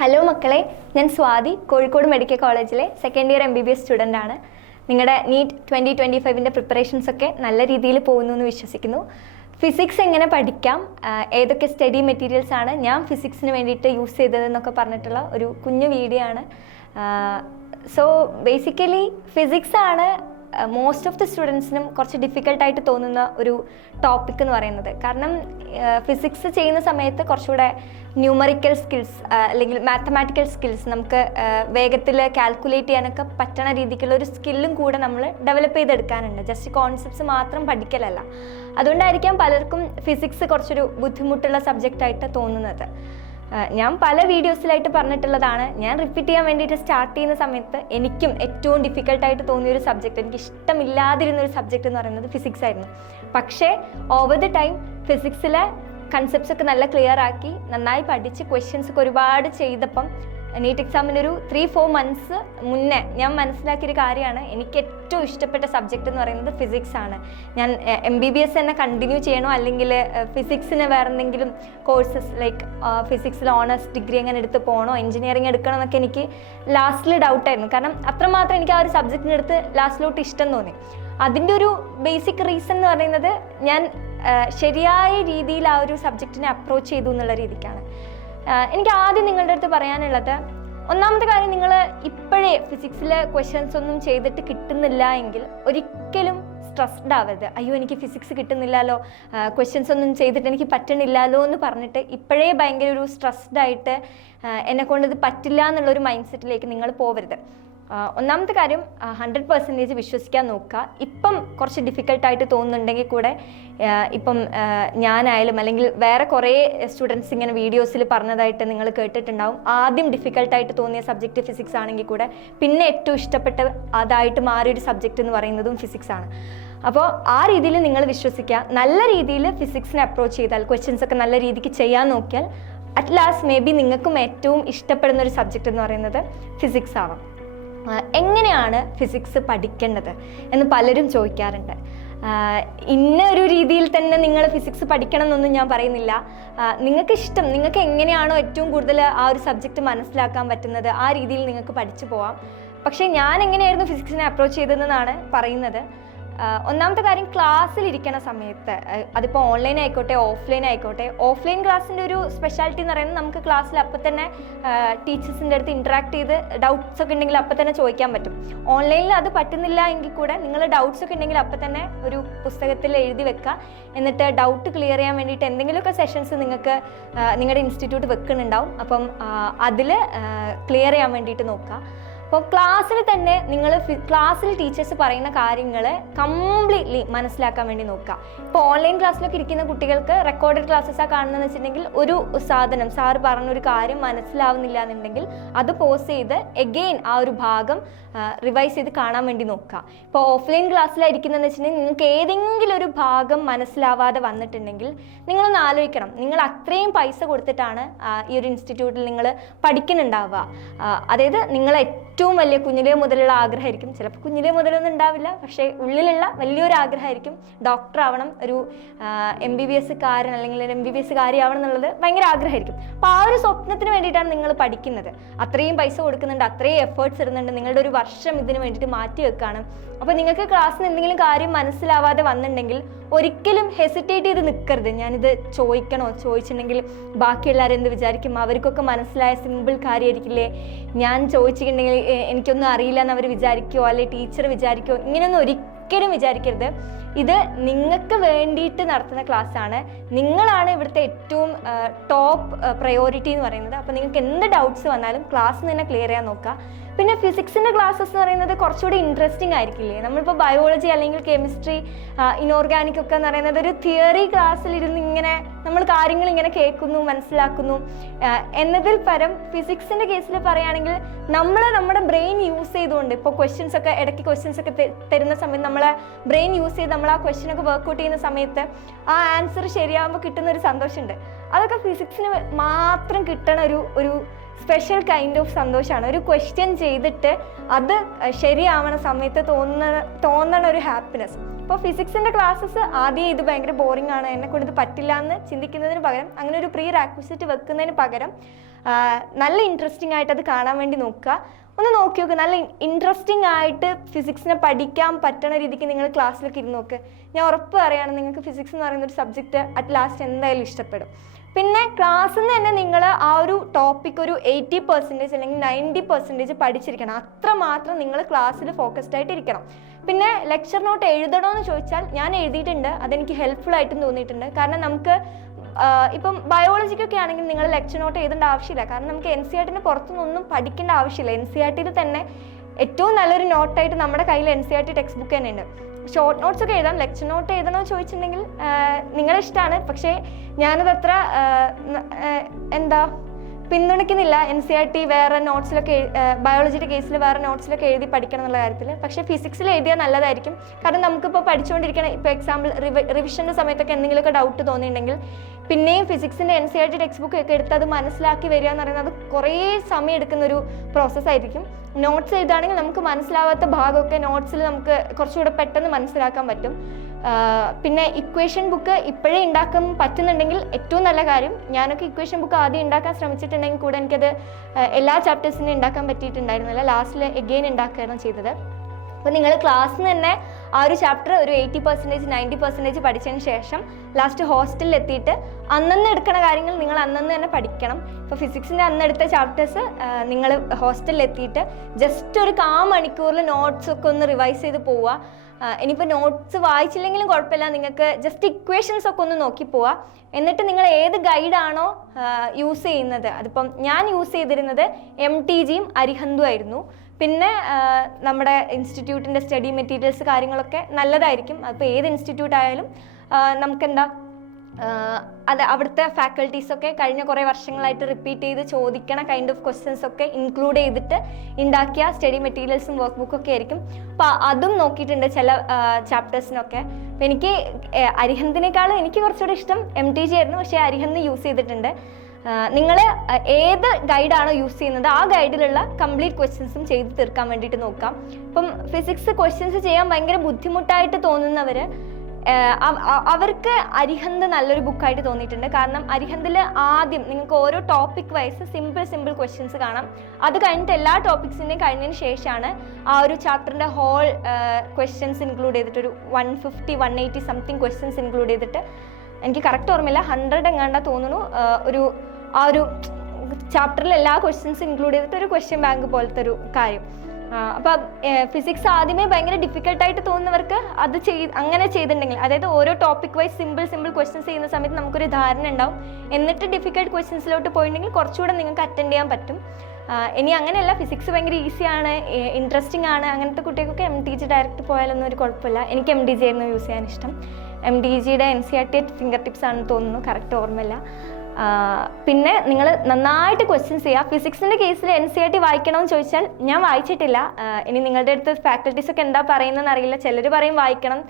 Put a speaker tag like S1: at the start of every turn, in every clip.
S1: Hello മക്കളെ ഞാൻ Swathi Kozhikode medical കോളേജിലെ second year M B B S student ആണ്. നിങ്ങളുടെ നീറ്റ് ട്വന്റി ട്വന്റി ഫൈവിന്റെ പ്രിപ്പറേഷൻസ് ഒക്കെ നല്ല രീതിയിൽ പോകുന്നു എന്ന് വിശ്വസിക്കുന്നു. ഫിസിക്സ് എങ്ങനെ പഠിക്കാം? ഏതൊക്കെ സ്റ്റഡി മെറ്റീരിയൽസ് ആണ് ഞാൻ ഫിസിക്സിന് വേണ്ടിയിട്ട് യൂസ് ചെയ്തതെന്നൊക്കെ പറഞ്ഞിട്ടുള്ള ഒരു കുഞ്ഞു വീഡിയോ ആണ്. സോ ബേസിക്കലി ഫിസിക്സ് ആണ് മോസ്റ്റ് ഓഫ് ദി സ്റ്റുഡൻസിനും കുറച്ച് ഡിഫിക്കൽട്ടായിട്ട് തോന്നുന്ന ഒരു ടോപ്പിക് എന്ന് പറയുന്നത്. കാരണം ഫിസിക്സ് ചെയ്യുന്ന സമയത്ത് കുറച്ചുകൂടെ ന്യൂമറിക്കൽ സ്കിൽസ് അല്ലെങ്കിൽ മാത്തമാറ്റിക്കൽ സ്കിൽസ് നമുക്ക് വേഗത്തിൽ കാൽക്കുലേറ്റ് ചെയ്യാനൊക്കെ പറ്റണ രീതിക്കുള്ള ഒരു സ്കില്ലും കൂടെ നമ്മൾ ഡെവലപ്പ് ചെയ്തെടുക്കാനുണ്ട്. ജസ്റ്റ് കോൺസെപ്റ്റ്സ് മാത്രം പഠിക്കലല്ല. അതുകൊണ്ടായിരിക്കാം പലർക്കും ഫിസിക്സ് കുറച്ചൊരു ബുദ്ധിമുട്ടുള്ള സബ്ജക്റ്റായിട്ട് തോന്നുന്നത്. ഞാൻ പല വീഡിയോസിലായിട്ട് പറഞ്ഞിട്ടുള്ളതാണ്. ഞാൻ റിപ്പീറ്റ് ചെയ്യാൻ വേണ്ടിയിട്ട് സ്റ്റാർട്ട് ചെയ്യുന്ന സമയത്ത് എനിക്കും ഏറ്റവും ഡിഫിക്കൽട്ടായിട്ട് തോന്നിയ ഒരു സബ്ജക്റ്റ് എനിക്ക് ഇഷ്ടമില്ലാതിരുന്ന ഒരു സബ്ജക്റ്റ് എന്ന് പറയുന്നത് ഫിസിക്സ് ആയിരുന്നു. പക്ഷേ ഓവർ ദി ടൈം ഫിസിക്സിലെ കൺസെപ്റ്റ്സ് ഒക്കെ നല്ല ക്ലിയർ ആക്കി നന്നായി പഠിച്ച് ക്വസ്റ്റ്യൻസ് ഒക്കെ ഒരുപാട് ചെയ്തപ്പം നീറ്റ് എക്സാമിന് ഒരു ത്രീ ഫോർ മന്ത്സ് മുന്നേ ഞാൻ മനസ്സിലാക്കിയൊരു കാര്യമാണ്. എനിക്ക് ഏറ്റവും ഇഷ്ടപ്പെട്ട സബ്ജക്റ്റ് എന്ന് പറയുന്നത് ഫിസിക്സ് ആണ്. ഞാൻ എം ബി ബി എസ് തന്നെ കണ്ടിന്യൂ ചെയ്യണോ അല്ലെങ്കിൽ ഫിസിക്സിന് വേറെ എന്തെങ്കിലും കോഴ്സസ് ലൈക്ക് ഫിസിക്സിൽ ഓണേഴ്സ് ഡിഗ്രി അങ്ങനെ എടുത്ത് പോകണോ എഞ്ചിനീയറിംഗ് എടുക്കണോ എന്നൊക്കെ എനിക്ക് ലാസ്റ്റിൽ ഡൗട്ടായിരുന്നു കാരണം അത്രമാത്രം എനിക്ക് ആ ഒരു സബ്ജക്റ്റിനടുത്ത് ലാസ്റ്റിലോട്ട് ഇഷ്ടം തോന്നി. അതിന്റെ ഒരു ബേസിക് റീസൺ എന്ന് പറയുന്നത് ഞാൻ ശരിയായ രീതിയിൽ ആ ഒരു സബ്ജക്റ്റിനെ അപ്രോച്ച് ചെയ്തു എന്നുള്ള രീതിക്കാണ്. എനിക്ക് ആദ്യം നിങ്ങളുടെ അടുത്ത് പറയാനുള്ളത് ഒന്നാമത്തെ കാര്യം നിങ്ങൾ ഇപ്പോഴേ ഫിസിക്സിലെ ക്വസ്റ്റ്യൻസ് ഒന്നും ചെയ്തിട്ട് കിട്ടുന്നില്ല എങ്കിൽ ഒരിക്കലും സ്ട്രെസ്ഡ് ആവരുത്. അയ്യോ എനിക്ക് ഫിസിക്സ് കിട്ടുന്നില്ലല്ലോ ക്വസ്റ്റ്യൻസ് ഒന്നും ചെയ്തിട്ട് എനിക്ക് പറ്റണില്ലല്ലോ എന്ന് പറഞ്ഞിട്ട് ഇപ്പോഴേ ഭയങ്കര ഒരു സ്ട്രെസ്ഡ് ആയിട്ട് എന്നെ ഇത് പറ്റില്ല എന്നുള്ളൊരു മൈൻഡ് സെറ്റിലേക്ക് നിങ്ങൾ പോവരുത്. ഒന്നാമത്തെ കാര്യം ഹൺഡ്രഡ് പെർസെന്റേജ് വിശ്വസിക്കാൻ നോക്കുക. ഇപ്പം കുറച്ച് ഡിഫിക്കൽട്ടായിട്ട് തോന്നുന്നുണ്ടെങ്കിൽ കൂടെ ഇപ്പം ഞാനായാലും അല്ലെങ്കിൽ വേറെ കുറേ സ്റ്റുഡൻസ് ഇങ്ങനെ വീഡിയോസിൽ പറഞ്ഞതായിട്ട് നിങ്ങൾ കേട്ടിട്ടുണ്ടാവും. ആദ്യം ഡിഫിക്കൽട്ടായിട്ട് തോന്നിയ സബ്ജക്റ്റ് ഫിസിക്സ് ആണെങ്കിൽ കൂടെ പിന്നെ ഏറ്റവും ഇഷ്ടപ്പെട്ട അതായിട്ട് മാറിയൊരു സബ്ജക്റ്റ് എന്ന് പറയുന്നതും ഫിസിക്സ് ആണ്. അപ്പോൾ ആ രീതിയിൽ നിങ്ങൾ വിശ്വസിക്കുക. നല്ല രീതിയിൽ ഫിസിക്സിനെ അപ്രോച്ച് ചെയ്താൽ ക്വസ്റ്റ്യൻസ് ഒക്കെ നല്ല രീതിക്ക് ചെയ്യാൻ നോക്കിയാൽ അറ്റ് ലാസ്റ്റ് മേ ബി നിങ്ങൾക്കും ഏറ്റവും ഇഷ്ടപ്പെടുന്ന ഒരു സബ്ജക്റ്റ് എന്ന് പറയുന്നത് ഫിസിക്സ് ആവാം. എങ്ങനെയാണ് ഫിസിക്സ് പഠിക്കേണ്ടത് എന്ന് പലരും ചോദിക്കാറുണ്ട്. ഇന്ന ഒരു രീതിയിൽ തന്നെ നിങ്ങൾ ഫിസിക്സ് പഠിക്കണം എന്നൊന്നും ഞാൻ പറയുന്നില്ല. നിങ്ങൾക്ക് ഇഷ്ടം നിങ്ങൾക്ക് എങ്ങനെയാണോ ഏറ്റവും കൂടുതൽ ആ ഒരു സബ്ജക്റ്റ് മനസ്സിലാക്കാൻ പറ്റുന്നത് ആ രീതിയിൽ നിങ്ങൾക്ക് പഠിച്ചു പോവാം. പക്ഷേ ഞാൻ എങ്ങനെയായിരുന്നു ഫിസിക്സിനെ അപ്രോച്ച് ചെയ്തതെന്നാണ് പറയുന്നത്. ഒന്നാമത്തെ കാര്യം ക്ലാസ്സിൽ ഇരിക്കണ സമയത്ത് അതിപ്പോൾ ഓൺലൈൻ ആയിക്കോട്ടെ ഓഫ്ലൈൻ ആയിക്കോട്ടെ ഓഫ്ലൈൻ ക്ലാസ്സിന്റെ ഒരു സ്പെഷ്യാലിറ്റി എന്ന് പറയുന്നത് നമുക്ക് ക്ലാസ്സിൽ അപ്പം തന്നെ ടീച്ചേഴ്സിന്റെ അടുത്ത് ഇൻട്രാക്ട് ചെയ്ത് ഡൗട്ട്സ് ഒക്കെ ഉണ്ടെങ്കിൽ അപ്പം തന്നെ ചോദിക്കാൻ പറ്റും. ഓൺലൈനിൽ അത് പറ്റുന്നില്ല എങ്കിൽ കൂടെ നിങ്ങൾ ഡൗട്ട്സ് ഒക്കെ ഉണ്ടെങ്കിൽ അപ്പം തന്നെ ഒരു പുസ്തകത്തിൽ എഴുതി വെക്കുക. എന്നിട്ട് ഡൗട്ട് ക്ലിയർ ചെയ്യാൻ വേണ്ടിയിട്ട് എന്തെങ്കിലുമൊക്കെ സെഷൻസ് നിങ്ങൾക്ക് നിങ്ങളുടെ ഇൻസ്റ്റിറ്റ്യൂട്ട് വെക്കുന്നുണ്ടാവും. അപ്പം അതിൽ ക്ലിയർ ചെയ്യാൻ വേണ്ടിയിട്ട് നോക്കുക. അപ്പോൾ ക്ലാസ്സിൽ തന്നെ നിങ്ങൾ ക്ലാസ്സിൽ ടീച്ചേഴ്സ് പറയുന്ന കാര്യങ്ങൾ കംപ്ലീറ്റ്ലി മനസ്സിലാക്കാൻ വേണ്ടി നോക്കുക. ഇപ്പോൾ ഓൺലൈൻ ക്ലാസ്സിലൊക്കെ ഇരിക്കുന്ന കുട്ടികൾക്ക് റെക്കോർഡഡ് ക്ലാസ്സസാണ് കാണുന്നതെന്ന് വെച്ചിട്ടുണ്ടെങ്കിൽ ഒരു സാധനം സാറ് പറഞ്ഞൊരു കാര്യം മനസ്സിലാവുന്നില്ല എന്നുണ്ടെങ്കിൽ അത് പോസ് ചെയ്ത് എഗെയിൻ ആ ഒരു ഭാഗം റിവൈസ് ചെയ്ത് കാണാൻ വേണ്ടി നോക്കുക. ഇപ്പോൾ ഓഫ്ലൈൻ ക്ലാസ്സിലായിരിക്കുന്നതെന്ന് വെച്ചിട്ടുണ്ടെങ്കിൽ നിങ്ങൾക്ക് ഏതെങ്കിലും ഒരു ഭാഗം മനസ്സിലാവാതെ വന്നിട്ടുണ്ടെങ്കിൽ നിങ്ങളൊന്ന് ആലോചിക്കണം. നിങ്ങൾ അത്രയും പൈസ കൊടുത്തിട്ടാണ് ഈ ഒരു ഇൻസ്റ്റിറ്റ്യൂട്ടിൽ നിങ്ങൾ പഠിക്കുന്നുണ്ടാവുക. അതായത് നിങ്ങൾ ഏറ്റവും വലിയ കുഞ്ഞിലേ മുതലുള്ള ആഗ്രഹമായിരിക്കും. ചിലപ്പോൾ കുഞ്ഞിലേ മുതലൊന്നും ഉണ്ടാവില്ല. പക്ഷേ ഉള്ളിലുള്ള വലിയൊരു ആഗ്രഹമായിരിക്കും. ഡോക്ടർ ആവണം ഒരു എം ബി ബി എസ് കാരൻ അല്ലെങ്കിൽ എം ബി ബി എസ് ആവണം എന്നുള്ളത് ഭയങ്കര ആഗ്രഹമായിരിക്കും. അപ്പോൾ ആ ഒരു സ്വപ്നത്തിന് വേണ്ടിയിട്ടാണ് നിങ്ങൾ പഠിക്കുന്നത്. അത്രയും പൈസ കൊടുക്കുന്നുണ്ട് അത്രയും എഫേർട്സ് ഇടുന്നുണ്ട് നിങ്ങളുടെ ഒരു വർഷം ഇതിന് വേണ്ടിയിട്ട് മാറ്റി വെക്കാണ്. അപ്പോൾ നിങ്ങൾക്ക് ക്ലാസ്സിന് എന്തെങ്കിലും കാര്യം മനസ്സിലാവാതെ വന്നിട്ടുണ്ടെങ്കിൽ ഒരിക്കലും ഹെസിറ്റേറ്റ് ചെയ്ത് നിൽക്കരുത്. ഞാനിത് ചോദിക്കണോ? ചോദിച്ചിട്ടുണ്ടെങ്കിൽ ബാക്കിയുള്ളവരെന്ത് വിചാരിക്കും? അവർക്കൊക്കെ മനസ്സിലായ സിമ്പിൾ കാര്യമായിരിക്കില്ലേ? ഞാൻ ചോദിച്ചിട്ടുണ്ടെങ്കിൽ എനിക്കൊന്നും അറിയില്ല എന്ന് അവർ വിചാരിക്കുമോ അല്ലെ ടീച്ചർ വിചാരിക്കുമോ ഇങ്ങനെയൊന്നും ഒരിക്കലും വിചാരിക്കരുത്. ഇത് നിങ്ങൾക്ക് വേണ്ടിയിട്ട് നടത്തുന്ന ക്ലാസ്സാണ്. നിങ്ങളാണ് ഇവിടുത്തെ ഏറ്റവും ടോപ്പ് പ്രയോറിറ്റി എന്ന് പറയുന്നത്. അപ്പോൾ നിങ്ങൾക്ക് എന്ത് ഡൗട്ട്സ് വന്നാലും ക്ലാസ് തന്നെ ക്ലിയർ ചെയ്യാൻ നോക്കുക. പിന്നെ ഫിസിക്സിന്റെ ക്ലാസ്സസ് എന്ന് പറയുന്നത് കുറച്ചുകൂടി ഇൻട്രസ്റ്റിംഗ് ആയിരിക്കില്ലേ? നമ്മളിപ്പോൾ ബയോളജി അല്ലെങ്കിൽ കെമിസ്ട്രി ഇനോർഗാനിക് ഒക്കെ എന്ന് പറയുന്നത് ഒരു തിയറി ക്ലാസ്സിലിരുന്ന് ഇങ്ങനെ നമ്മൾ കാര്യങ്ങൾ ഇങ്ങനെ കേൾക്കുന്നു മനസ്സിലാക്കുന്നു. എന്നതിൽ പരം ഫിസിക്സിന്റെ കേസിൽ പറയുകയാണെങ്കിൽ നമ്മൾ നമ്മുടെ ബ്രെയിൻ യൂസ് ചെയ്തുകൊണ്ട് ഇപ്പോൾ ക്വസ്റ്റ്യൻസ് ഒക്കെ ഇടയ്ക്ക് ക്വസ്റ്റ്യൻസ് ഒക്കെ തരുന്ന സമയത്ത് നമ്മളെ ബ്രെയിൻ യൂസ് ചെയ്ത് നമ്മൾ ആ ക്വസ്റ്റ്യൻ ഒക്കെ വർക്കൗട്ട് ചെയ്യുന്ന സമയത്ത് ആ ആൻസർ ശരിയാകുമ്പോൾ കിട്ടുന്ന ഒരു സന്തോഷമുണ്ട് അതൊക്കെ ഫിസിക്സിന് മാത്രം കിട്ടണ ഒരു ഒരു സ്പെഷ്യൽ കൈൻഡ് ഓഫ് സന്തോഷമാണ് ഒരു ക്വസ്റ്റ്യൻ ചെയ്തിട്ട് അത് ശരിയാവണ സമയത്ത് തോന്നുന്ന തോന്നണ ഒരു ഹാപ്പിനെസ് ഇപ്പോൾ ഫിസിക്സിന്റെ ക്ലാസ്സസ് ആദ്യം ഇത് ഭയങ്കര ബോറിംഗ് ആണ്. എന്നെ കൊണ്ട് ഇത് പറ്റില്ല എന്ന് ചിന്തിക്കുന്നതിന് പകരം അങ്ങനെ ഒരു പ്രീ റാക്വിസിറ്റ് വെക്കുന്നതിന് പകരം നല്ല ഇൻട്രസ്റ്റിംഗ് ആയിട്ട് അത് കാണാൻ വേണ്ടി നോക്കുക. ഒന്ന് നോക്കി നോക്ക് നല്ല ഇൻട്രസ്റ്റിംഗ് ആയിട്ട് ഫിസിക്സിനെ പഠിക്കാൻ പറ്റണ രീതിക്ക് നിങ്ങൾ ക്ലാസ്സിലൊക്കെ ഇരുന്ന് നോക്ക്. ഞാൻ ഉറപ്പ് പറയുകയാണ് നിങ്ങൾക്ക് ഫിസിക്സ് എന്ന് പറയുന്ന ഒരു സബ്ജക്റ്റ് അറ്റ് ലാസ്റ്റ് എന്തായാലും ഇഷ്ടപ്പെടും. പിന്നെ ക്ലാസ്സിൽ നിന്ന് തന്നെ നിങ്ങൾ ആ ഒരു ടോപ്പിക് ഒരു എയ്റ്റി പെർസെന്റേജ് അല്ലെങ്കിൽ നയന്റി പെർസെന്റേജ് പഠിച്ചിരിക്കണം. അത്രമാത്രം നിങ്ങൾ ക്ലാസ്സിൽ ഫോക്കസ്ഡ് ആയിട്ടിരിക്കണം പിന്നെ ലെക്ചർ നോട്ട് എഴുതണമെന്ന് ചോദിച്ചാൽ ഞാൻ എഴുതിയിട്ടുണ്ട്. അതെനിക്ക് ഹെൽപ്ഫുൾ ആയിട്ടും തോന്നിയിട്ടുണ്ട്. കാരണം നമുക്ക് ഇപ്പം ബയോളജിക്കൊക്കെ ആണെങ്കിൽ നിങ്ങൾ ലെക്ചർ നോട്ട് എഴുതേണ്ട ആവശ്യമില്ല. കാരണം നമുക്ക് എൻ സി ആർ ടിന് പുറത്തുനിന്നൊന്നും പഠിക്കേണ്ട ആവശ്യമില്ല. എൻ സി ആർ ടിയിൽ തന്നെ ഏറ്റവും നല്ലൊരു നോട്ടായിട്ട് നമ്മുടെ കയ്യിൽ N C R T text book തന്നെ ഉണ്ട് ഷോർട്ട് നോട്ട്സ് ഒക്കെ എഴുതാം ലെക്ചർ നോട്ട് എഴുതണമെന്ന് ചോദിച്ചിട്ടുണ്ടെങ്കിൽ നിങ്ങളുടെ ഇഷ്ടമാണ് പക്ഷേ ഞാനത് അത്ര എന്താ പിന്തുണയ്ക്കുന്നില്ല. എൻ സി ആർ ടി വേറെ നോട്ട്സിലൊക്കെ ബയോളജിയുടെ കേസിൽ വേറെ നോട്ട്സിലൊക്കെ എഴുതി പഠിക്കണം എന്നുള്ള കാര്യത്തിൽ പക്ഷേ ഫിസിക്സിൽ എഴുതിയാൽ നല്ലതായിരിക്കും. കാരണം നമുക്കിപ്പോൾ പഠിച്ചുകൊണ്ടിരിക്കണ ഇപ്പോൾ എക്സാമ്പിൾ റിവിഷന്റെ സമയത്തൊക്കെ എന്തെങ്കിലുമൊക്കെ ഡൗട്ട് തോന്നിയിട്ടുണ്ടെങ്കിൽ പിന്നെയും ഫിസിക്സിന്റെ N C R T text book ഒക്കെ എടുത്ത് അത് മനസ്സിലാക്കി വരിക എന്ന് പറയുന്നത് കുറേ സമയം എടുക്കുന്ന ഒരു പ്രോസസ്സായിരിക്കും നോട്ട്സ് എഴുതുകയാണെങ്കിൽ നമുക്ക് മനസ്സിലാവാത്ത ഭാഗമൊക്കെ നോട്ട്സിൽ നമുക്ക് കുറച്ചുകൂടെ പെട്ടെന്ന് മനസ്സിലാക്കാൻ പറ്റും. പിന്നെ ഇക്വേഷൻ ബുക്ക് ഇപ്പോഴേ ഉണ്ടാക്കാൻ പറ്റുന്നുണ്ടെങ്കിൽ ഏറ്റവും നല്ല കാര്യം ഞാനൊക്കെ ഇക്വേഷൻ ബുക്ക് ആദ്യം ഉണ്ടാക്കാൻ ശ്രമിച്ചിട്ടുണ്ടെങ്കിൽ കൂടെ എനിക്കത് എല്ലാ ചാപ്റ്റേഴ്സിനും ഉണ്ടാക്കാൻ പറ്റിയിട്ടുണ്ടായിരുന്നില്ല. ലാസ്റ്റിൽ എഗെയിൻ ഉണ്ടാക്കുകയാണ് ചെയ്തത്. അപ്പോൾ നിങ്ങൾ ക്ലാസ്സിൽ നിന്ന് തന്നെ ആ ഒരു ചാപ്റ്റർ ഒരു എയ്റ്റി പെർസെന്റേജ് നയന്റി പെർസെന്റേജ് പഠിച്ചതിന് ശേഷം ലാസ്റ്റ് ഹോസ്റ്റലിൽ എത്തിയിട്ട് അന്നന്ന് എടുക്കുന്ന കാര്യങ്ങൾ നിങ്ങൾ അന്നന്ന് തന്നെ പഠിക്കണം. ഇപ്പോൾ ഫിസിക്സിന്റെ അന്നെടുത്ത ചാപ്റ്റേഴ്സ് നിങ്ങൾ ഹോസ്റ്റലിൽ എത്തിയിട്ട് ജസ്റ്റ് ഒരു കാ മണിക്കൂറിൽ നോട്ട്സ് ഒക്കെ ഒന്ന് റിവൈസ് ചെയ്ത് പോവുക. ഇനിയിപ്പോൾ നോട്ട്സ് വായിച്ചില്ലെങ്കിലും കുഴപ്പമില്ല. നിങ്ങൾക്ക് ജസ്റ്റ് ഇക്വേഷൻസ് ഒക്കെ ഒന്ന് നോക്കി പോവുക. എന്നിട്ട് നിങ്ങൾ ഏത് ഗൈഡാണോ യൂസ് ചെയ്യുന്നത്? അതിപ്പം ഞാൻ യൂസ് ചെയ്തിരുന്നത് എം ടി ജിയും അരിഹന്തു ആയിരുന്നു. പിന്നെ നമ്മുടെ ഇൻസ്റ്റിറ്റ്യൂട്ടിന്റെ സ്റ്റഡി മെറ്റീരിയൽസ് കാര്യങ്ങളൊക്കെ നല്ലതായിരിക്കും. അപ്പോൾ ഏത് ഇൻസ്റ്റിറ്റ്യൂട്ട് ആയാലും നമുക്കെന്താ അത് അവിടുത്തെ ഫാക്കൽറ്റീസൊക്കെ കഴിഞ്ഞ കുറേ വർഷങ്ങളായിട്ട് റിപ്പീറ്റ് ചെയ്ത് ചോദിക്കണ കൈൻഡ് ഓഫ് ക്വസ്റ്റ്യൻസ് ഒക്കെ ഇൻക്ലൂഡ് ചെയ്തിട്ട് ഉണ്ടാക്കിയ സ്റ്റഡി മെറ്റീരിയൽസും വർക്ക് ബുക്കൊക്കെ ആയിരിക്കും. അപ്പോൾ അതും നോക്കിയിട്ടുണ്ട് ചില ചാപ്റ്റേഴ്സിനൊക്കെ അപ്പോൾ എനിക്ക് അരിഹന്തിനേക്കാളും എനിക്ക് കുറച്ചുകൂടി ഇഷ്ടം എം ടി ജി ആയിരുന്നു. പക്ഷേ അരിഹന്ത് യൂസ് ചെയ്തിട്ടുണ്ട്. നിങ്ങൾ ഏത് ഗൈഡാണോ യൂസ് ചെയ്യുന്നത് ആ ഗൈഡിലുള്ള കംപ്ലീറ്റ് ക്വസ്റ്റ്യൻസും ചെയ്ത് തീർക്കാൻ വേണ്ടിയിട്ട് നോക്കാം. ഇപ്പം ഫിസിക്സ് ക്വസ്റ്റ്യൻസ് ചെയ്യാൻ ഭയങ്കര ബുദ്ധിമുട്ടായിട്ട് തോന്നുന്നവർ അവർക്ക് അരിഹന്ത് നല്ലൊരു ബുക്കായിട്ട് തോന്നിയിട്ടുണ്ട്. കാരണം അരിഹന്തിൽ ആദ്യം നിങ്ങൾക്ക് ഓരോ topic wise simple simple questions കാണാം. അത് കഴിഞ്ഞിട്ട് എല്ലാ ടോപ്പിക്സിന്റെയും കഴിഞ്ഞതിന് ശേഷമാണ് ആ ഒരു ചാപ്റ്ററിന്റെ ഹോൾ ക്വസ്റ്റ്യൻസ് ഇൻക്ലൂഡ് ചെയ്തിട്ട് ഒരു one fifty one eighty something questions include ചെയ്തിട്ട് എനിക്ക് കറക്റ്റ് ഓർമ്മയില്ല. ഹൺഡ്രഡ് എങ്ങാണ്ടാ തോന്നുന്നു. ഒരു ആ ഒരു ചാപ്റ്ററിൽ എല്ലാ ക്വസ്റ്റ്യൻസ് ഇൻക്ലൂഡ് ചെയ്തിട്ട് ഒരു ക്വസ്റ്റ്യൻ ബാങ്ക് പോലത്തെ ഒരു കാര്യം. അപ്പം ഫിസിക്സ് ആദ്യമേ ഭയങ്കര ഡിഫിക്കൽട്ടായിട്ട് തോന്നുന്നവർക്ക് അത് ചെയ് അങ്ങനെ ചെയ്തിട്ടുണ്ടെങ്കിൽ അതായത് ഓരോ topic wise simple simple questions ചെയ്യുന്ന സമയത്ത് നമുക്കൊരു ധാരണ ഉണ്ടാവും. എന്നിട്ട് ഡിഫിക്കൽട്ട് ക്വസ്റ്റ്യൻസിലോട്ട് പോയിട്ടുണ്ടെങ്കിൽ കുറച്ചുകൂടെ നിങ്ങൾക്ക് അറ്റൻഡ് ചെയ്യാൻ പറ്റും. ഇനി അങ്ങനെയല്ല ഫിസിക്സ് ഭയങ്കര ഈസിയാണ് ഇൻട്രസ്റ്റിംഗ് ആണ്. അങ്ങനത്തെ കുട്ടികൾക്കൊക്കെ എം ടി ജി ഡയറക്റ്റ് പോയാലൊന്നും ഒരു കുഴപ്പമില്ല. എനിക്ക് എം ഡി ജി ആയിരുന്നു യൂസ് ചെയ്യാൻ ഇഷ്ടം. എം ഡി ജിയുടെ N C R T finger tips ആണെന്ന് തോന്നുന്നു കറക്റ്റ് ഓർമ്മയില്ല. പിന്നെ നിങ്ങൾ നന്നായിട്ട് ക്വസ്റ്റ്യൻസ് ചെയ്യുക. ഫിസിക്സിന്റെ കേസിൽ എൻ സി ആർ ടി വായിക്കണമെന്ന് ചോദിച്ചാൽ ഞാൻ വായിച്ചിട്ടില്ല. ഇനി നിങ്ങളുടെ അടുത്ത് ഫാക്കൽറ്റീസ് ഒക്കെ എന്താ പറയുന്നതെന്ന് അറിയില്ല. ചിലർ പറയും വായിക്കണം.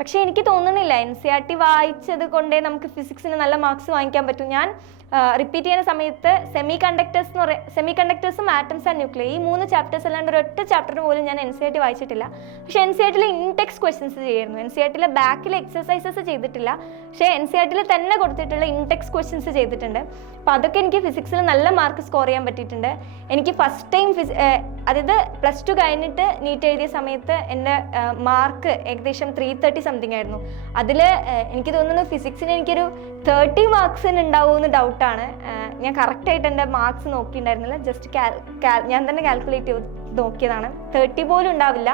S1: പക്ഷേ എനിക്ക് തോന്നുന്നില്ല. എൻ സി ആർ ടി വായിച്ചത് കൊണ്ടേ നമുക്ക് ഫിസിക്സിന് നല്ല മാർക്സ് വാങ്ങിക്കാൻ പറ്റും. ഞാൻ റിപ്പീറ്റ് ചെയ്യുന്ന സമയത്ത് സെമി കണ്ടക്ടേഴ്സ് എന്ന് പറയും സെമി കണ്ടക്ടേഴ്സും ആറ്റംസ് ആൻഡ് ന്യൂക്ലിയർ ഈ മൂന്ന് ചാപ്റ്റേഴ്സ് അല്ലാണ്ട് ഒരു ഒറ്റ ചാപ്റ്റർ പോലും ഞാൻ എൻ സി ആർ ടി വായിച്ചിട്ടില്ല. പക്ഷേ എൻ സി ആർ ടിയിൽ ഇൻടെക്സ് ക്വസ്റ്റ്യൻസ് ചെയ്യായിരുന്നു. എൻ സി ആർ ടിയിലെ ബാക്കിൽ എക്സസൈസസ് ചെയ്തിട്ടില്ല. പക്ഷേ എൻ സി ആർ ടിയിൽ തന്നെ കൊടുത്തിട്ടുള്ള ഇൻടെക്സ് ക്വസ്റ്റ്യൻസ് ചെയ്തിട്ടുണ്ട്. അപ്പോൾ അതൊക്കെ എനിക്ക് ഫിസിക്സിൽ നല്ല മാർക്ക് സ്കോർ ചെയ്യാൻ പറ്റിയിട്ടുണ്ട്. എനിക്ക് ഫസ്റ്റ് ടൈം ഫിസി അതായത് പ്ലസ് ടു കഴിഞ്ഞിട്ട് നീറ്റ് എഴുതിയ സമയത്ത് എന്റെ മാർക്ക് ഏകദേശം ത്രീ തേർട്ടി സംതിങ് ആയിരുന്നു. അതിൽ എനിക്ക് തോന്നുന്നു ഫിസിക്സിന് എനിക്കൊരു തേർട്ടി മാർക്സിന് ഉണ്ടാവുമെന്ന് ഡൗട്ടാണ് ഞാൻ കറക്റ്റായിട്ട് എന്റെ മാർക്സ് നോക്കിയിട്ടുണ്ടായിരുന്നില്ല. ജസ്റ്റ് ഞാൻ തന്നെ കാൽക്കുലേറ്റ് ചെയ്ത്. നോക്കിയതാണ്. തേർട്ടി പോലും ഉണ്ടാവില്ല.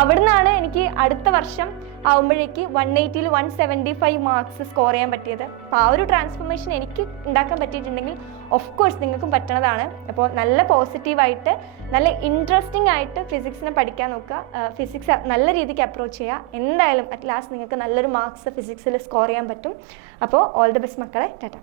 S1: അവിടുന്നാണ് എനിക്ക് അടുത്ത വർഷം ആവുമ്പോഴേക്ക് one എയ്റ്റിയിൽ one seventy five marks score ചെയ്യാൻ പറ്റിയത്. അപ്പോൾ ആ ഒരു ട്രാൻസ്ഫോർമേഷൻ എനിക്ക് ഉണ്ടാക്കാൻ പറ്റിയിട്ടുണ്ടെങ്കിൽ ഓഫ് കോഴ്സ് നിങ്ങൾക്കും പറ്റണതാണ്. അപ്പോൾ നല്ല പോസിറ്റീവായിട്ട് നല്ല ഇൻട്രസ്റ്റിംഗ് ആയിട്ട് ഫിസിക്സിനെ പഠിക്കാൻ നോക്കുക. ഫിസിക്സ് നല്ല രീതിക്ക് അപ്രോച്ച് ചെയ്യുക. എന്തായാലും അറ്റ് ലാസ്റ്റ് നിങ്ങൾക്ക് നല്ലൊരു മാർക്സ് ഫിസിക്സിൽ സ്കോർ ചെയ്യാൻ പറ്റും. അപ്പോൾ ഓൾ ദി ബെസ്റ്റ് മക്കളെ. ടാറ്റ.